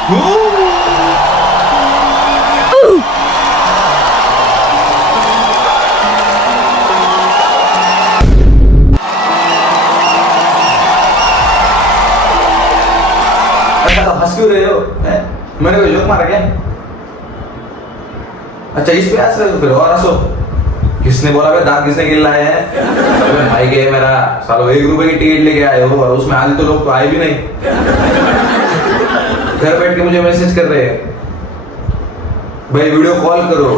हंस क्यों रहे हो? मैंने कोई जोक मारा क्या? अच्छा इस पे हंस रहे हो फिर और हंसो। किसने बोला भाई दांत किसने गिल लाए हैं? अबे भाई गए मेरा सालो 1 रुपए की टिकट लेके आए हो और उसमें आधे तो लोग तो आए भी नहीं। घर बैठ के मुझे मैसेज कर रहे हैं भाई वीडियो कॉल करो,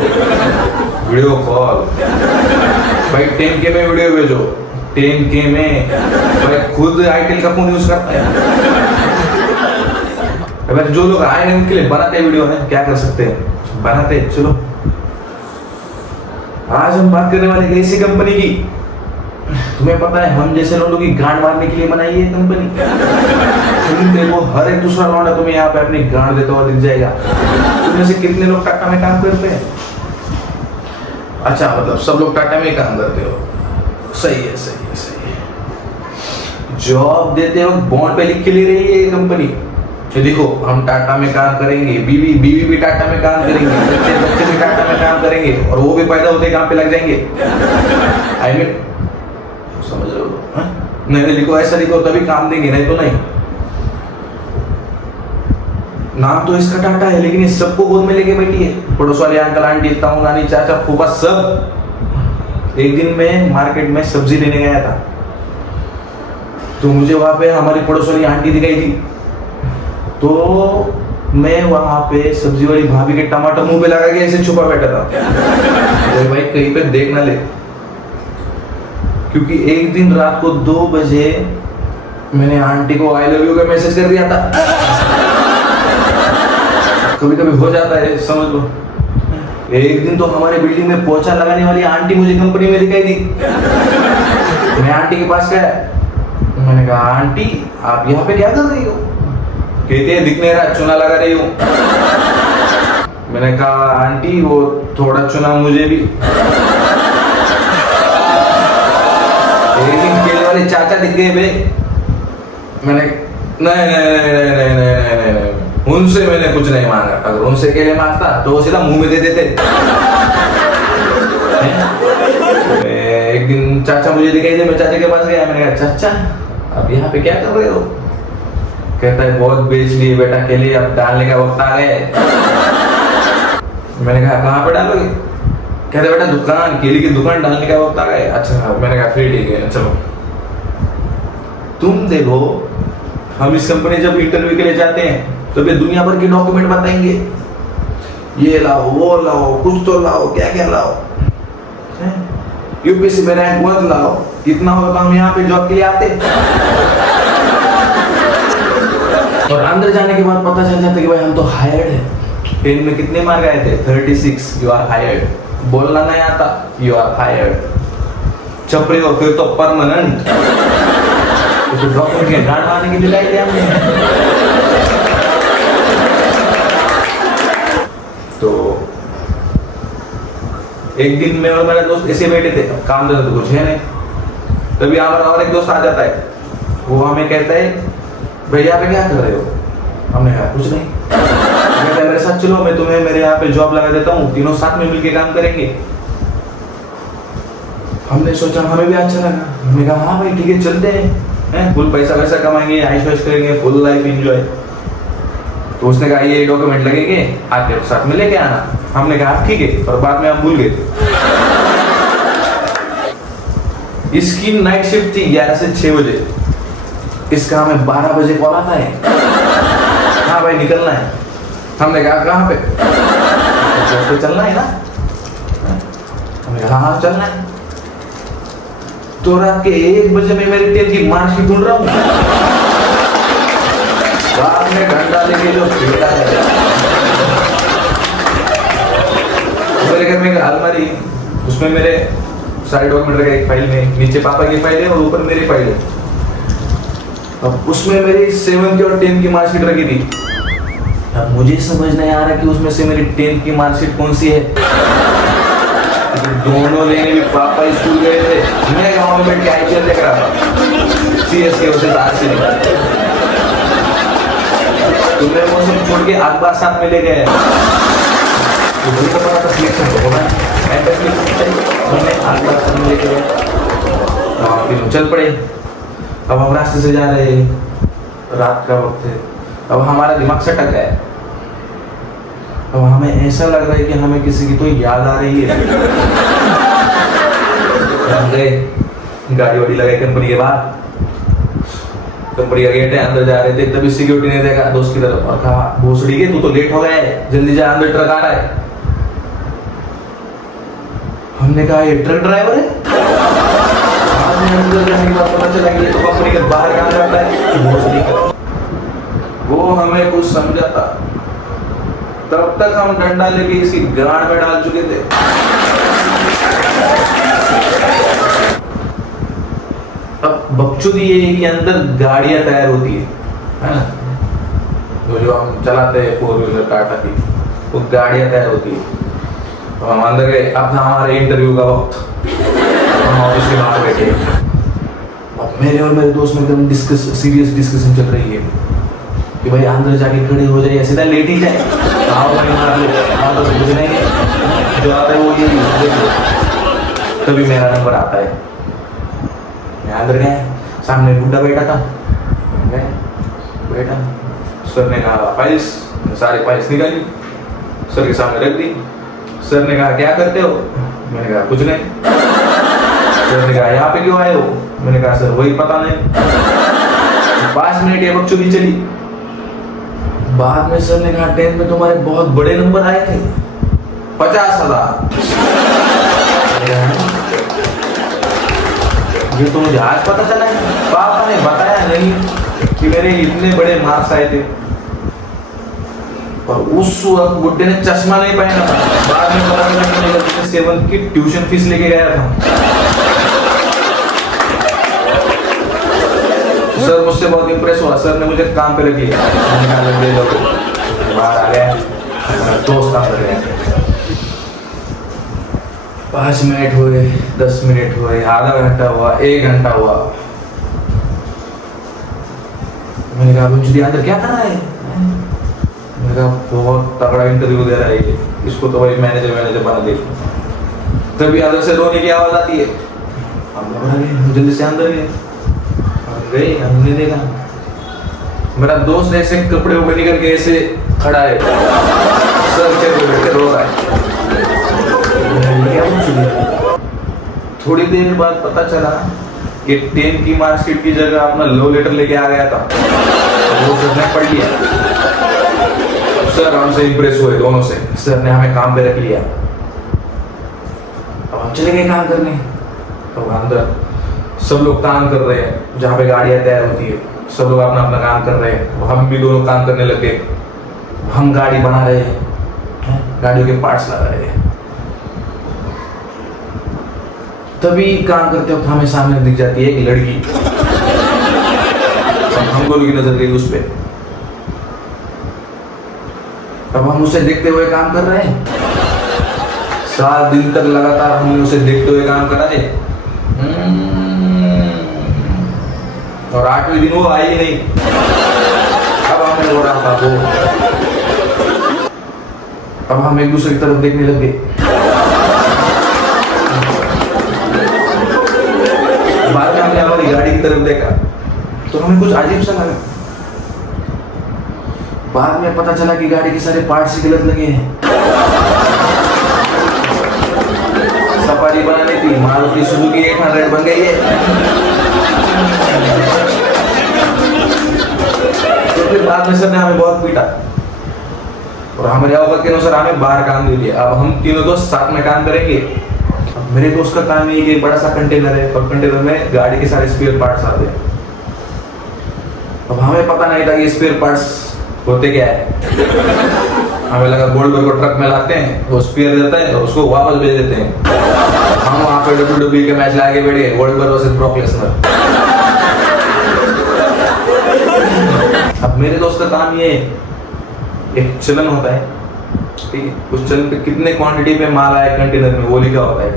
वीडियो कॉल भाई 10K में वीडियो भेजो, 10K में भाई खुद आईटेल का फोन यूज करता है। जो लोग आए हैं उनके लिए बनाते वीडियो है, क्या कर सकते हैं, बनाते। चलो आज हम बात करने वाले ऐसी कंपनी की, तुम्हें पता है हम जैसे लोगों की गांड मारने के लिए बनाई है कंपनी। तुम देखो हर एक दूसरा लौंडा तुम्हें यहाँ पे अपनी गांड देता हुआ दिख जाएगा। तुमने से कितने लोग टाटा में काम करते हैं? अच्छा मतलब सब लोग टाटा में काम करते हो, सही है सही है सही है। जॉब देते वक्त बॉन्ड पे लिख के ले रही है ये कंपनी, देखो हम टाटा में काम करेंगे, बीवी भी टाटा में काम करेंगे, बच्चे भी टाटा में काम करेंगे और वो भी पैदा होते काम पे लग जाएंगे। आई मीन समझ रहे हो? नहीं लिखो ऐसा लिखो तभी काम देंगे, नहीं तो नहीं। नाम तो इसका टाटा है लेकिन ये सबको गोद में लेके बैठी है, पड़ोस वाले अंकल आंटी ताऊ नानी चाचा फूफा सब। एक दिन मैं मार्केट में सब्जी लेने गया था तो मुझे वहां पे हमारी पड़ोस वाली आंटी दिखाई थी, तो मैं वहां पे सब्जी वाली भाभी के टमाटर मुंह पे लगा के ऐसे छुपा बैठा था। अरे भाई कहीं पे देख ना ले, क्योंकि एक दिन रात को 2 बजे मैंने आंटी को आई लव यू का मैसेज कर दिया था। कभी कभी हो जाता है, समझ लो। एक दिन तो हमारे बिल्डिंग में पोछा लगाने वाली आंटी मुझे कंपनी में दिखाई दी। मैं आंटी के पास गया, मैंने कहा आंटी आप यहाँ पे क्या कर रही हो? कहते हैं दिख नहीं रहा, चुना लगा रही हूँ। मैंने कहा आंटी वो थोड़ा चुना मुझे भी। एक दिन केले वाले चाचा दिख गए बे, मैंने नहीं नहीं नहीं नहीं नहीं नहीं नहीं नहीं, उनसे मैंने कुछ नहीं मांगा। अगर उनसे केले मांगता तो वो सीधा मुंह में दे देते। एक दिन चाचा मुझे दिखाई दे, मैं चाचा के पास गया, मैंने कहा चाचा अब यहाँ पे क्या कर रहे हो? कहता है बहुत बेच लिए बेटा केले, अब डालने का वक्त आ गया। मैंने कहा कहाँ पे डालोगे? कहते बेटा दुकान, केले की दुकान डालने का वक्त आ गया। अच्छा मैंने कहा फिर ठीक है चलो। तुम देखो हम इस कंपनी जब इंटरव्यू के लिए जाते हैं तो वे दुनिया भर के डॉक्यूमेंट बताएंगे, ये लाओ वो लाओ कुछ तो लाओ, क्या क्या लाओ, यूपीएससी में रैंक 1 लाओ। इतना होगा तो हम यहाँ पे जॉब के लिए आते। और अंदर जाने के बाद पता चल जाता है कि भाई हम तो हायर्ड है। 10 में कितने मार्क आए थे? 36, यू आर हायर्ड। बोलना नहीं आता, यू आर हायर्ड। चपरे हो फिर तो परमानेंट। तो डॉक्टर के गांड मारने की दिलाई दिया हमने। तो एक दिन मैं और मेरा दोस्त ऐसे बैठे थे, काम धंधा तो कुछ है नहीं, तभी हमारा और एक दोस्त आ जाता है। वो हमें कहता है भैया पे क्या कर रहे हो? हमने कहा कुछ नहीं। कहता मेरे साथ चलो, मैं तुम्हें मेरे यहाँ पे जॉब लगा देता हूँ, तीनों साथ में मिलके काम करेंगे। हमने सोचा हमें भी अच्छा लगा, हमने कहा हाँ भाई ठीक है चलते हैं, फुल पैसा वैसा कमाएंगे, आइश वाइश करेंगे, फुल लाइफ एंजॉय। तो उसने कहा ये डॉक्यूमेंट लगेंगे, आके साथ में लेके आना। हमने कहा ठीक है, और बाद में हम भूल गए। इसकी नाइट शिफ्ट थी 11 से 6 बजे, इसका हमें 12 बजे कॉल आता है, हाँ भाई निकलना है। हमने कहा कहाँ पे? तो चलना है ना? हमने कहा हाँ चलना है। तो रात के 1 बजे में मेरी 10 की मार्कशीट ढूंढ रहा हूँ, रात में घंटा लेके जो फिरता है। मेरे घर में एक अलमारी, उसमें मेरे सारे डॉक्यूमेंट रखे, एक फाइल में नीचे पापा की फाइल है और ऊपर मेरी फाइल है। अब उसमें मेरी 7th और 10th की मार्कशीट रखी थी। अब मुझे समझ नहीं आ रहा कि उसमें से मेरी 10th की मार्कशीट कौन सी है। दोनों लेने भी पापा स्कूल गए थे, मैं गाँव में बैठ के आईपीएल देख रहा था, CSK वर्सेस RCB। तुमने वो सब छोड़ के अखबार साथ में ले गए, तो वही तो पता था सिलेक्शन होगा, ऐसा सिलेक्शन चाहिए, हमने अखबार साथ में ले गए, फिर चल पड़े। अब हम रास्ते से जा रहे हैं, रात का वक्त है, अब हमारा दिमाग सटक गया है, अब हमें ऐसा लग रहा है कि हमें किसी की तो याद आ रही है। हम गए, गाड़ी वाड़ी लगाई कंपनी के बाहर, कंपनी का गेट है, अंदर जा रहे थे, तभी सिक्योरिटी ने देखा दोस्त की तरफ और कहा भोसड़ी के तू तो लेट हो गया है, जल्दी जा, अंदर ट्रक आ रहा है। हमने कहा ये ट्रक ड्राइवर है, अंदर जाने के बाद पता चला कि ये तो कंपनी के बाहर काम करता है, भोसड़ी का। वो हमें कुछ समझाता, तब तक हम डंडा लेके इसकी गाड़ में डाल चुके थे। अब बकचोदी ये है कि अंदर गाड़ियां तैयार होती है ना, तो जो हम चलाते हैं 4 व्हीलर टाटा की, वो गाड़ियां तैयार होती है। तो हम अंदर गए, अब था हमारे इंटरव्यू का वक्त, हम ऑफिस के बाहर बैठे, अब मेरे और मेरे दोस्त में एकदम सीरियस डिस्कशन चल रही है कि भाई अंदर जाके खड़े हो जाए या सीधा लेट ही जाए, तो कुछ नहीं है, जो आता है वो ये। तभी मेरा नंबर आता है, मैं अंदर गया, सामने बुड्ढा बैठा था, बैठा, सर ने कहा फाइल्स, सारी फाइल्स निकाली, सर के सामने रख दी। सर ने कहा क्या करते हो, मैंने कहा कुछ नहीं। सर ने कहा यहाँ पे क्यों आए हो, मैंने कहा सर वही पता नहीं। 5 मिनट ये बकचोदी चली, बाद में सर ने कहा 10th में तुम्हारे बहुत बड़े नंबर आए थे, 50,000। ये तो मुझे आज पता चला है, पापा ने बताया नहीं कि मेरे इतने बड़े मार्क्स आए थे। और उस वक्त बुड्ढे ने चश्मा नहीं पहना था, बाद में पता चला कि मैं 7th की ट्यूशन फीस लेके गया था। सर मुझसे बहुत इंप्रेस हुआ, सर ने मुझे काम पे रख लिया, बाहर आ गया, दोस्त काम कर गया। 5 मिनट हुए, 10 मिनट हुए, आधा घंटा हुआ, 1 घंटा हुआ। मैंने कहा अंदर क्या कर रहा है, मैंने कहा बहुत तगड़ा इंटरव्यू दे रहा है, इसको तो भाई मैनेजर बना दे। तभी अंदर से रोने की आवाज आती है, हम जल्दी से अंदर गए, हमने देखा मेरा दोस्त ऐसे कपड़े ऊपर निकल के ऐसे खड़ा है, सर चेयर पे बैठ के रो रहा है। थोड़ी देर बाद पता चला कि 10 की मार्कशीट की जगह अपना लव लेटर लेके आ गया था, वो सर ने पढ़ लिया। सर हमसे इंप्रेस हुए दोनों से, सर ने हमें काम पे रख लिया। अब हम चले गए काम करने, तो अंदर सब लोग काम कर रहे हैं, जहाँ पे गाड़ियां तैयार होती है, सब लोग अपना अपना काम कर रहे हैं, हम भी दोनों काम करने लगे। हम गाड़ी बना रहे हैं, गाड़ियों के पार्ट्स लगा रहे हैं। तभी काम करते वक्त हमें सामने दिख जाती है एक लड़की, हम दोनों की नजर गई उस पे। अब हम उसे देखते हुए काम कर रहे हैं, 7 दिन तक लगातार हमने उसे देखते हुए काम करा है। और 8वें दिन वो आई नहीं। अब हमें हो रहा था वो, अब हम एक दूसरे की तरफ देखने लग गए। बाद में हमने हमारी गाड़ी की तरफ देखा तो हमें कुछ अजीब सा लगा। बाद में पता चला कि गाड़ी के सारे पार्ट्स ही गलत लगे हैं। सफारी बनानी थी, मारुति सुजुकी 800 बन गई है। तो फिर बाद में सर ने हमें बहुत पीटा और हमारे औकात के अनुसार हमें बाहर काम दे दिया। अब हम तीनों दोस्त साथ में काम करेंगे। मेरे दोस्त का काम ये कि बड़ा सा कंटेनर है और कंटेनर में गाड़ी के सारे स्पेयर पार्ट्स आते हैं। अब हमें पता नहीं था कि स्पेयर पार्ट्स होते क्या है। हमें लगा गोल्डबर्ग को ट्रक में लाते हैं, वो स्पेयर देता है और उसको वापस भेज देते हैं। हम वहाँ पे WWE के मैच लाके बैठ गए, गोल्डबर्ग वर्सेस ब्रॉक लेसनर। अब मेरे दोस्त का काम ये, एक चलन होता है, ठीक है, उस चलन पे कितने क्वांटिटी पे माल आया कंटेनर में वो लिखा होता है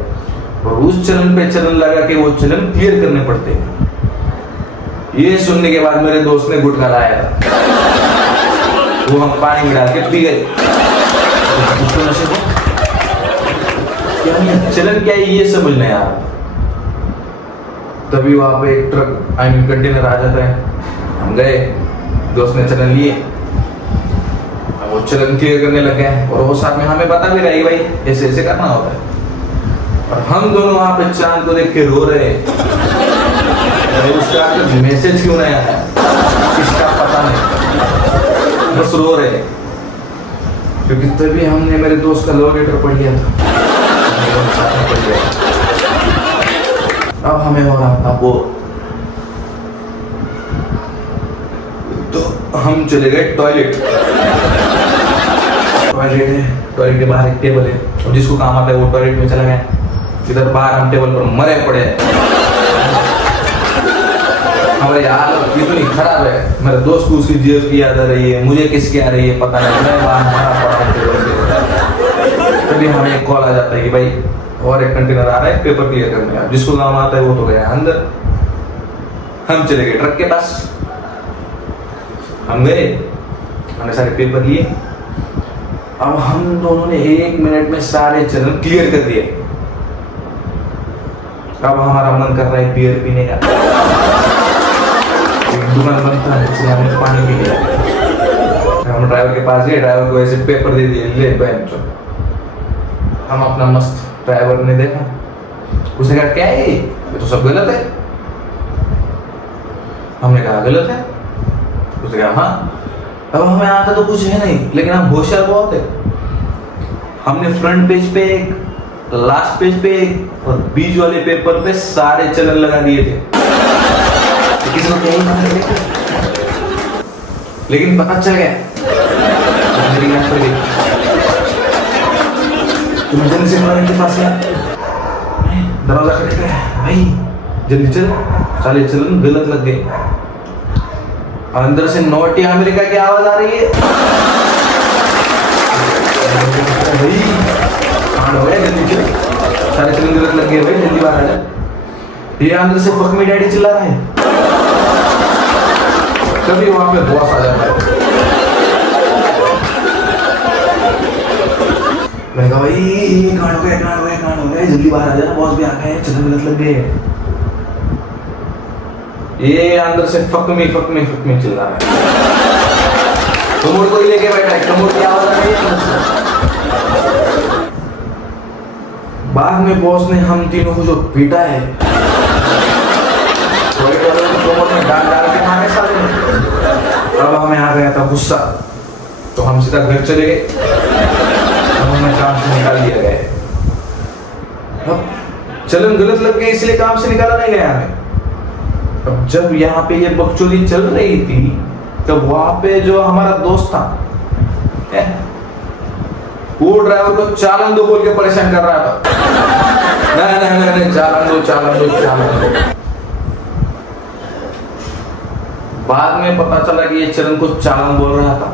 और उस चलन पे चलन लगा के वो चलन क्लियर करने पड़ते हैं। ये सुनने के बाद मेरे दोस्त ने गुटखा लाया था। वो हम पानी में डाल के पी गए। तो नशे को क्या नहीं चलन क्या है ये समझ नहीं आ रहा। तभी वहां पे एक ट्रक आई मीन कंटेनर आ जाता है। हम गए, दोस्त ने चलन लिए, अब वो चलन क्लियर करने लग गए और वो साथ में हमें बता भी रही भाई ऐसे ऐसे करना होता है। और हम दोनों वहां पे चांद को देख के रो रहे हैं। उसका मैसेज क्यों नहीं आया इसका पता नहीं, बस रो रहे हैं। क्योंकि तभी हमने मेरे दोस्त का लव लेटर पढ़ लिया था। अब हमें हो रहा था वो, तो हम चले गए टॉयलेट है, टॉयलेट के बाहर एक टेबल है और जिसको काम आता है वो टॉयलेट में चला गया। इधर बाहर हम टेबल पर मरे पड़े हैं। हमारे यार इतनी खराब है, मेरे दोस्त को उसकी जेब की याद आ रही है, मुझे किसकी आ रही है पता नहीं, मैं बाहर मरा पड़ा हूँ। तभी हमें एक कॉल आ जाता है कि भाई और एक कंटेनर आ रहा है पेपर क्लियर करने का, जिसको काम आता है वो तो गया अंदर। हम चले गए ट्रक के पास, हम गए, हमने सारे पेपर लिए। अब हम दोनों ने 1 मिनट में सारे चलन क्लियर कर दिए। अब हमारा मन कर रहा है बियर पीने का। एक दुकान बनता है इसलिए हमने पानी पी लिया। हम ड्राइवर के पास गए, ड्राइवर को ऐसे पेपर दे दिए, ले बहन चो। हम अपना मस्त, ड्राइवर ने देखा, उसने कहा क्या है ये तो सब गलत है। हमने कहा गलत है, उसने कहा हाँ। अब हमें आता तो कुछ है नहीं, लेकिन हम होशियार बहुत है। हमने फ्रंट पेज पे एक, लास्ट पेज पे एक और बीच वाले पेपर पे सारे चलन लगा दिए थे। किसी को क्या ही लेकिन पता चल गया। मेरी याद पड़ गई। तुम जल्दी से हमारे के पास गया, दरवाजा खटखटा है, भाई जल्दी चल, सारे चलन गलत लग गए। अंदर से नॉर्थ अमेरिका की आवाज आ रही है। भाई कांड हो गया, जल्दी चल, सारे चलन गलत लग गए भाई, जल्दी बाहर आ जा। ये अंदर से फक में डैडी चिल्ला रहा है। तभी वहां पे बॉस आ जाता है। मैं कहा भाई कांड हो गया, कांड हो गया, कांड हो गया, जल्दी बाहर आ जाना, बॉस भी आ गए, चलन गलत लग गए। ये अंदर से फक में चिल्ला रहा है। कमोड को ही लेके बैठा है, कमोड की आवाज आ रही है। बाद में बॉस ने हम तीनों को जो पीटा है, कमोड में डाल के मारे सारे। अब हमें आ गया था गुस्सा, तो हम सीधा घर चले गए। हमें काम से निकाल दिया गया। अब चलन गलत लग गए इसलिए काम से निकाला नहीं गया हमें। अब जब यहाँ पे ये बकचोदी चल रही थी, तब वहां पे जो हमारा दोस्त था वो ड्राइवर को चालन दो बोल के परेशान कर रहा था। नहीं चालन दो। बाद में पता चला कि ये चलन को चालन बोल रहा था।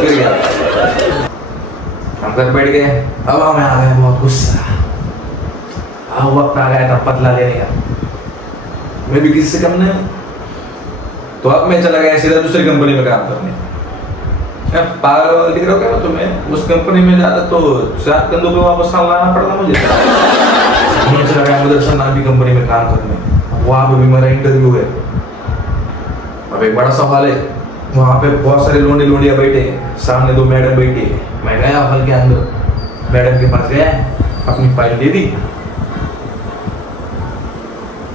गिर गया। हम घर बैठ गए। अब हमें आ गया बहुत गुस्सा। अब वक्त आ गया था बदला लेने का। मैं भी किसी से कम नहीं हूं, तो अब मैं चला गया सीधा दूसरी कंपनी में काम करने। पागल दिख रहा हो क्या तुम्हें? उस कंपनी में जाता तो 7 कंधों पे वापस लाना पड़ता मुझे। मैं चला गया मदरसा नाम की कंपनी में काम करने। वहां पे भी मेरा इंटरव्यू है। अब एक बड़ा सवाल है, वहां पे बहुत सारे लोंडिया बैठे हैं, सामने 2 मैडम बैठी है। मैं गया हॉल के अंदर, मैडम के पास गया, अपनी फाइल दे दी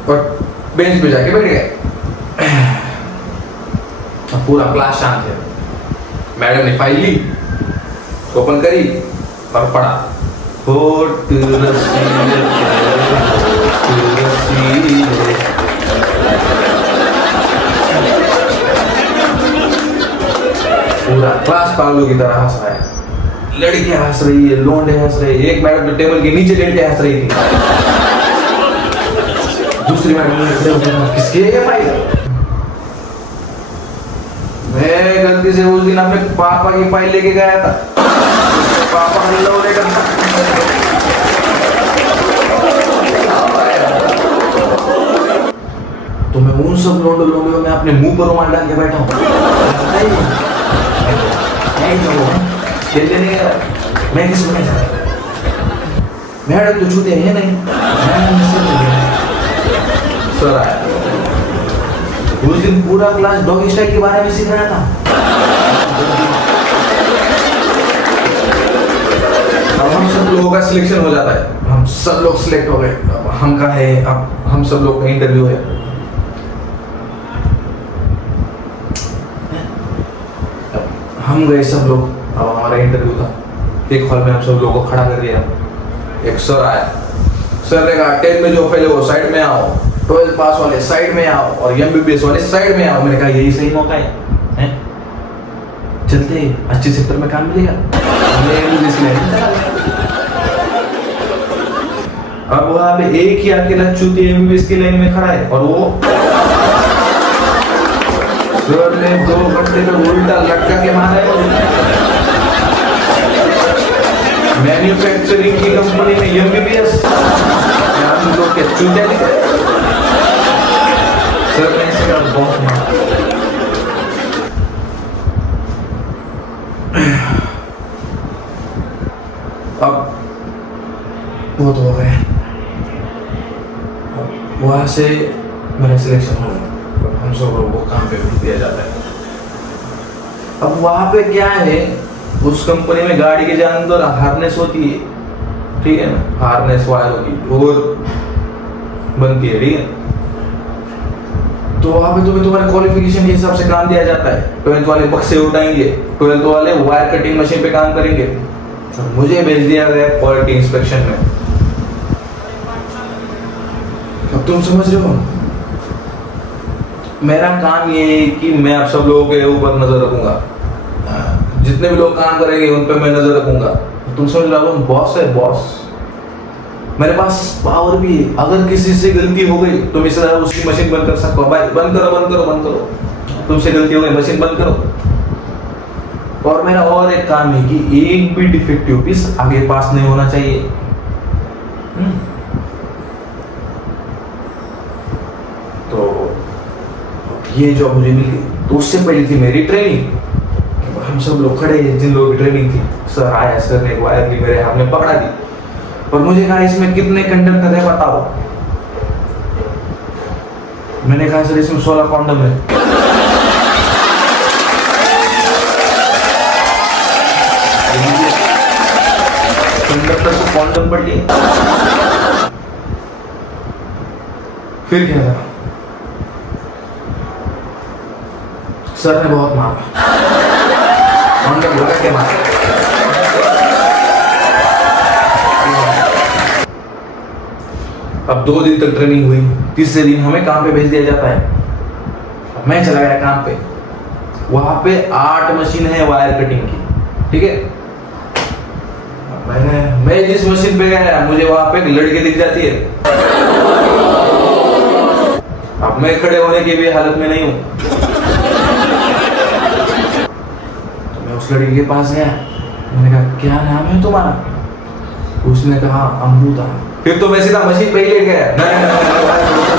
और बेंच पे जाके बैठ गए। पूरा क्लास शांत है। मैडम ने फाइल ली, ओपन करी और पढ़ा। पूरा क्लास पागलों की तरह हंस रहा है। लड़कियां हंस रही है, लोंडे हंस रहे। एक मैडम तो टेबल के नीचे लेट के हंस रही थी। दूसरी मैडम ने किसकी है ये फाइल? मैं गलती से उस दिन अपने पापा की फाइल लेके गया था। पापा ने लो लेकर तो मैं उन सब लोंडों में अपने मुंह पर रुमाल डाल के बैठा हूँ। मैं किसी को नहीं जानता, मैडम तो छूते हैं नहीं। सर आया उस दिन पूरा क्लास डॉगी स्टाइल के बारे में सीख रहा था। अब हम सब लोगों का सिलेक्शन हो जाता है, हम सब लोग सिलेक्ट हो गए। अब हम का है, अब हम सब लोग का इंटरव्यू है। हम गए सब लोग, अब हमारा इंटरव्यू था। एक हॉल में हम सब लोगों को खड़ा कर दिया। एक सर आया, सर ने कहा 10 में जो फेल है वो साइड में आओ, 12 पास वाले साइड में आओ और MBBS वाले साइड में आओ। मैंने कहा यही सही मौका है? चलते अच्छे सेक्टर में काम मिलेगा। अब वहां पे एक ही अकेला चूती MBBS की लाइन में खड़ा है और वो सर ने 2 घंटे का उल्टा लटका के मारा है। मैन्युफैक्चरिंग की कंपनी में MBBS, हम लोग के चूते दिखे। सर ने इसका बहुत मारा। अब वो तो हो गए, वहां से मेरा सिलेक्शन हो गया। हम सब लोगों को काम पे भेज दिया जाता है। अब वहां पे क्या है, उस कंपनी में गाड़ी के अंदर हार्नेस होती है, ठीक है ना, हार्नेस वायर होगी और बनती है, ठीक है। तो वहां पे तुम्हें तुम्हारे क्वालिफिकेशन के हिसाब से काम दिया जाता है। 12th वाले बक्से उठाएंगे, 12th वाले वायर कटिंग मशीन पे काम करेंगे। तो मुझे भेज दिया गया क्वालिटी इंस्पेक्शन में। अब तुम समझ रहे हो, मेरा काम ये है कि मैं आप सब लोगों के ऊपर नजर रखूंगा, जितने भी लोग काम करेंगे उन पे मैं नजर रखूंगा। तुम समझ रहे हो, बॉस है बॉस। मेरे पास पावर भी है, अगर किसी से गलती हो गई तो मैं इस तरह उसकी मशीन बंद कर सकता हूँ। भाई बंद करो बंद करो बंद करो, तुमसे गलती हो गई मशीन बंद करो। और मेरा और एक काम है कि एक भी डिफेक्टिव पीस आगे पास नहीं होना चाहिए। तो ये जॉब मुझे मिल गई। तो उससे पहले थी मेरी ट्रेनिंग। हम सब लोग खड़े, जिन लोगों की ट्रेनिंग थी, सर आया, सर ने एक वायर ली मेरे हाथ में पकड़ा दी और मुझे कहा इसमें कितने कंडक्टर है बताओ। मैंने कहा सर इसमें 16 कॉन्डम है। कंडक्टर को कॉन्डम पड़ गई। फिर क्या था, सर ने बहुत मारा, कॉन्डम लगा के मारा। अब 2 दिन तक ट्रेनिंग हुई, तीसरे दिन हमें काम पे भेज दिया जाता है। मैं चला गया काम पे। वहां पे 8 मशीन है वायर कटिंग की, ठीक है। मैं जिस मशीन पे गया मुझे वहां पे एक लड़की दिख जाती है। अब मैं खड़े होने की भी हालत में नहीं हूं। तो मैं उस लड़की के पास गया, मैंने कहा क्या नाम है तुम्हारा? उसने कहा अमृता। फिर तो मैं सीधा मशीन पे ही ले गया।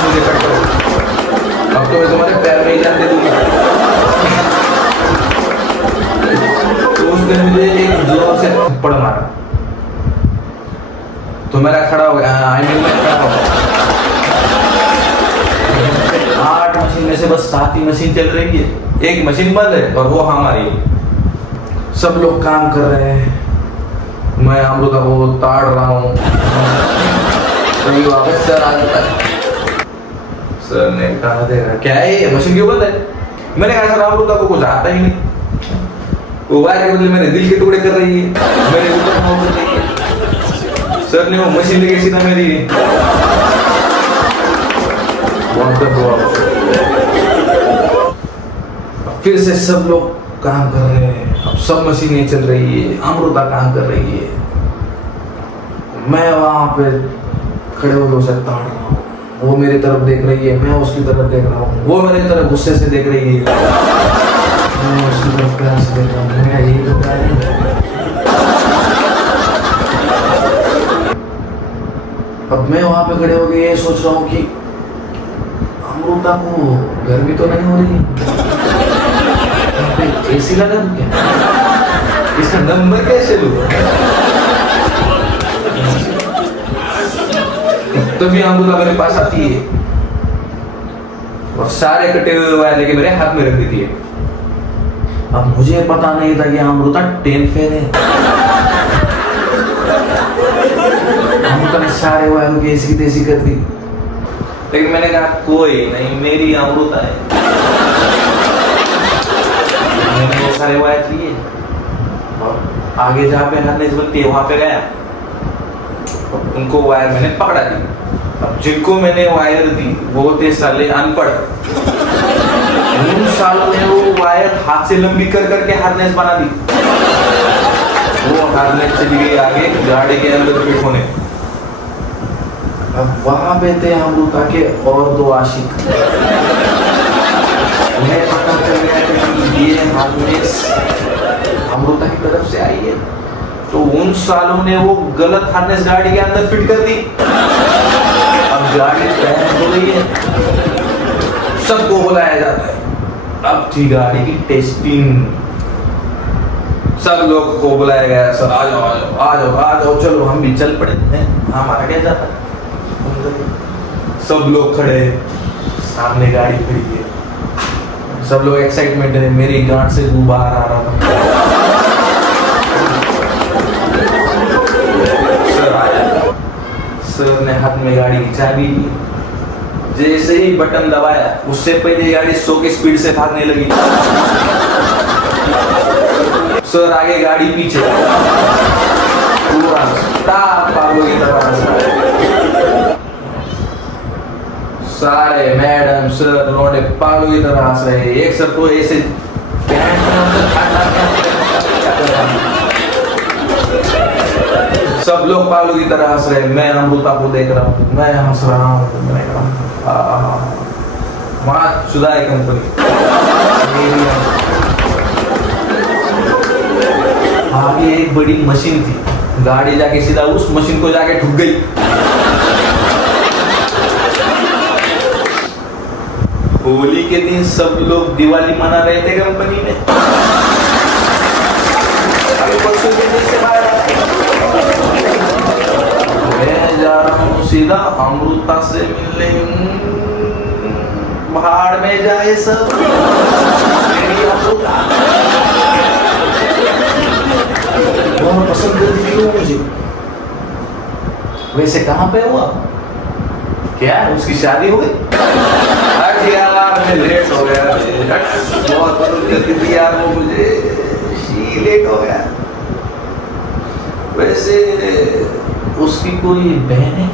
मुझे कट करो, अब तो मैं तुम्हारे पैर में ही जान दे दूंगा। तो उसने मुझे एक जोर से थप्पड़ मारा तो मेरा खड़ा हो गया, मैं खड़ा हो गया। 8 मशीन में से बस 7 ही मशीन चल रही है, एक मशीन बंद है और वो हमारी है। सब लोग काम कर रहे हैं, मैं अमृता को ताड़ रहा हूँ। कभी वापस सर आ जाता है। सर ने कहा देगा क्या है ये मशीन क्यों बंद है? मैंने कहा सर अमृता को कुछ आता ही नहीं, वो वायर के बदले मेरे दिल के टुकड़े कर रही है, मेरे ऊपर मार रही है। सर ने वो मशीन लेके सीधा मेरी फिर से सब लोग काम कर रहे हैं। अब सब मशीनें चल रही है, अमृता काम कर रही है, मैं वहां पे खड़े होकर उसे ताड़ रहा हूँ। वो मेरी तरफ देख रही है, मैं उसकी तरफ देख रहा हूँ। वो मेरी तरफ गुस्से से देख रही है, मैं उसकी तरफ प्यार से देख रहा हूँ। मेरा यही तो प्यार है। अब मैं वहां पे खड़े होकर ये सोच रहा हूँ कि अमृता को गर्मी तो नहीं हो रही? एसी लगा दूं क्या? इसका नंबर कैसे लूं? तभी अमृता मेरे पास आती है और सारे कटे हुए वायर लेके मेरे हाथ में रख देती है। अब मुझे पता नहीं था कि अमृता 10 फेल है। अमृता ने सारे वायरों की ऐसी तैसी कर दी, लेकिन मैंने कहा कोई नहीं, मेरी अमृता है। मैंने वो सारे वायर लिए और आगे जहाँ पे हार्नेस बनती है वहां पे गया, उनको वायर मैंने पकड़ा दी। अब जिनको मैंने वायर दी वो थे साले अनपढ़। उन सालों ने वो वायर हाथ से लंबी कर करके हार्नेस बना दी। वो हार्नेस चली गई आगे गाड़ी के अंदर फिट होने। अब वहां पे थे अमृता के और 2 आशिक। उन्हें पता चल गया कि ये हार्नेस अमृता की तरफ से आई है, तो उन सालों ने वो गलत हार्नेस गाड़ी के अंदर फिट कर दी। अब गाड़ी पैर हो गई है, सबको बुलाया जाता है। अब थी गाड़ी की टेस्टिंग, सब लोग को बुलाया गया। सर आ जाओ आ जाओ आ जाओ आ जाओ, चलो हम भी चल पड़े हैं, हमारा क्या जाता है। सब लोग खड़े, सामने गाड़ी खड़ी है, सब लोग एक्साइटमेंट है। मेरी गांठ से बाहर आ रहा था। सर आया, सर ने हाथ में गाड़ी की चाबी ली। जैसे ही बटन दबाया उससे पहले गाड़ी 100 की स्पीड से भागने लगी। सर आगे गाड़ी पीछे, पूरा पागलों की तरह। सारे मैडम सर लौंडे पागलों की तरह हंस रहे। एक सर तो ऐसे सब लोग पागलों की तरह हंस रहे। मैं अमृता को देख रहा हूँ, मैं हंस रहा हूँ। वहां शुदा है कंपनी। आगे एक बड़ी मशीन थी, गाड़ी जाके सीधा उस मशीन को जाके ठुक गई। होली के दिन सब लोग दिवाली मना रहे थे कंपनी में। मैं जा रहा हूँ सीधा अमृता से मिलने। पहाड़ में जाए सब, मेरी अमृता बहुत पसंद करती थी मुझे। वैसे कहाँ पे हुआ क्या? उसकी शादी हो गई? यार मैं लेट हो गया, बहुत पसंद करती थी यार वो मुझे, लेट हो गया। वैसे उसकी कोई बहन है?